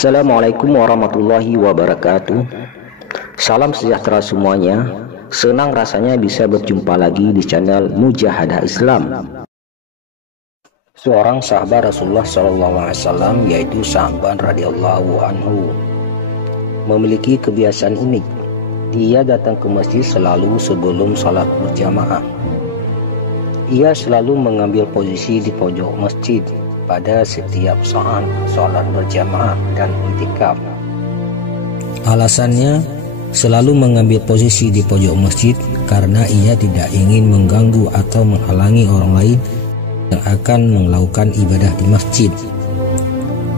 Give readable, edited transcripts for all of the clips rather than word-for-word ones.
Assalamualaikum warahmatullahi wabarakatuh. Salam sejahtera semuanya. Senang rasanya bisa berjumpa lagi di channel Mujahadah Islam. Seorang sahabat Rasulullah SAW, yaitu Sa'ban radhiyallahu anhu, memiliki kebiasaan unik. Dia datang ke masjid selalu sebelum salat berjamaah. Ia selalu mengambil posisi di pojok masjid pada setiap saat salat berjamaah dan i'tikaf. Alasannya selalu mengambil posisi di pojok masjid karena ia tidak ingin mengganggu atau menghalangi orang lain yang akan melakukan ibadah di masjid.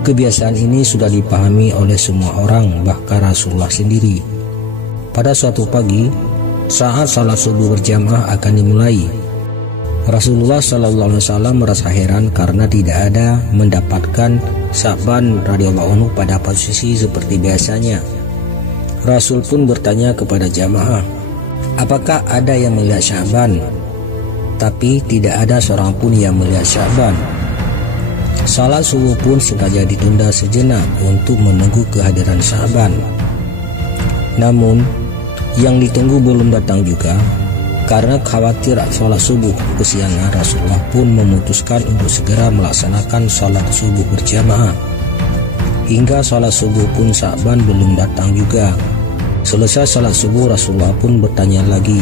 Kebiasaan ini sudah dipahami oleh semua orang, bahkan Rasulullah sendiri. Pada suatu pagi, saat salat subuh berjamaah akan dimulai, Rasulullah SAW merasa heran karena tidak ada mendapatkan Sa'ban radhiyallahu anhu pada posisi seperti biasanya. Rasul pun bertanya kepada jamaah, apakah ada yang melihat Sa'ban? Tapi tidak ada seorang pun yang melihat Sa'ban. Salat subuh pun sengaja ditunda sejenak untuk menunggu kehadiran Sa'ban. Namun yang ditunggu belum datang juga. Karena khawatir sholat subuh kesiangan, Rasulullah pun memutuskan untuk segera melaksanakan sholat subuh berjamaah. Hingga sholat subuh pun Sa'ban belum datang juga. Selesai sholat subuh, Rasulullah pun bertanya lagi,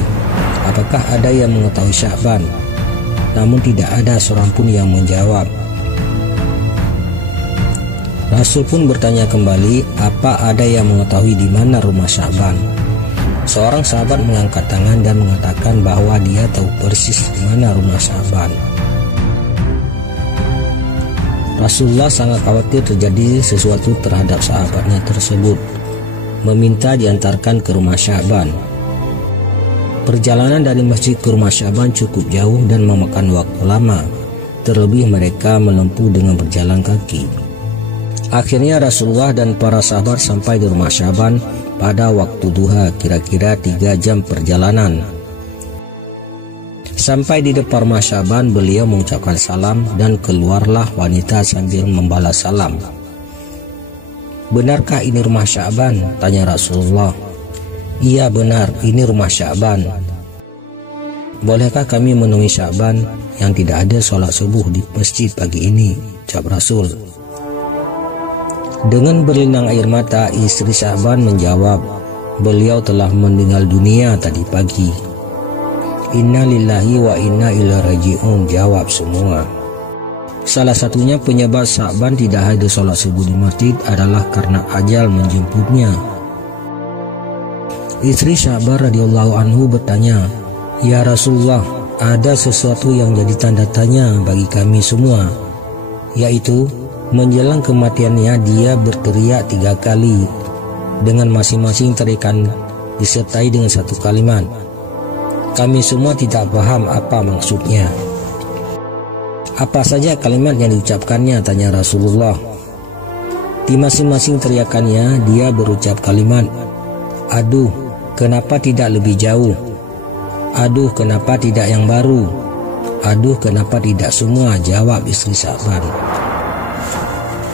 apakah ada yang mengetahui Sa'ban? Namun tidak ada seorang pun yang menjawab. Rasul pun bertanya kembali, apa ada yang mengetahui di mana rumah Sa'ban? Seorang sahabat mengangkat tangan dan mengatakan bahwa dia tahu persis di mana rumah Sa'ban. Rasulullah sangat khawatir terjadi sesuatu terhadap sahabatnya tersebut, meminta diantarkan ke rumah Sa'ban. Perjalanan dari masjid ke rumah Sa'ban cukup jauh dan memakan waktu lama, terlebih mereka menempuh dengan berjalan kaki. Akhirnya Rasulullah dan para sahabat sampai di rumah Sa'ban pada waktu duha, kira-kira 3 jam perjalanan. Sampai di depan rumah Sa'ban, beliau mengucapkan salam dan keluarlah wanita sambil membalas salam. Benarkah ini rumah Sa'ban? Tanya Rasulullah. Iya benar, ini rumah Sa'ban. Bolehkah kami menemui Sa'ban yang tidak ada sholat subuh di masjid pagi ini? Jawab Rasul. Dengan berlinang air mata, istri Sa'ban menjawab, beliau telah meninggal dunia tadi pagi. Inna lillahi wa inna ilaihi raji'un, jawab semua. Salah satunya penyebab Sa'ban tidak hadir sholat subuh di masjid adalah karena ajal menjemputnya. Istri Sa'ban radhiyallahu anhu bertanya, ya Rasulullah, ada sesuatu yang jadi tanda tanya bagi kami semua, yaitu menjelang kematiannya dia berteriak 3 kali dengan masing-masing teriakan disertai dengan satu kalimat. Kami semua tidak paham apa maksudnya. Apa saja kalimat yang diucapkannya? Tanya Rasulullah. Di masing-masing teriakannya dia berucap kalimat, aduh kenapa tidak lebih jauh, aduh kenapa tidak yang baru, aduh kenapa tidak semua, jawab istri Sa'ban.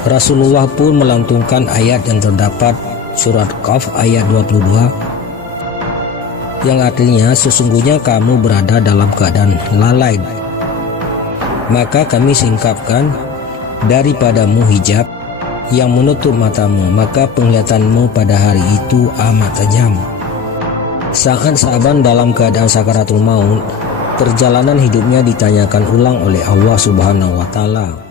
Rasulullah pun melantunkan ayat yang terdapat surat Qaf ayat 22 yang artinya sesungguhnya kamu berada dalam keadaan lalai, maka kami singkapkan daripadamu hijab yang menutup matamu, maka penglihatanmu pada hari itu amat tajam. Saat Sa'ban dalam keadaan sakaratul maut, perjalanan hidupnya ditanyakan ulang oleh Allah Subhanahu wa Ta'ala.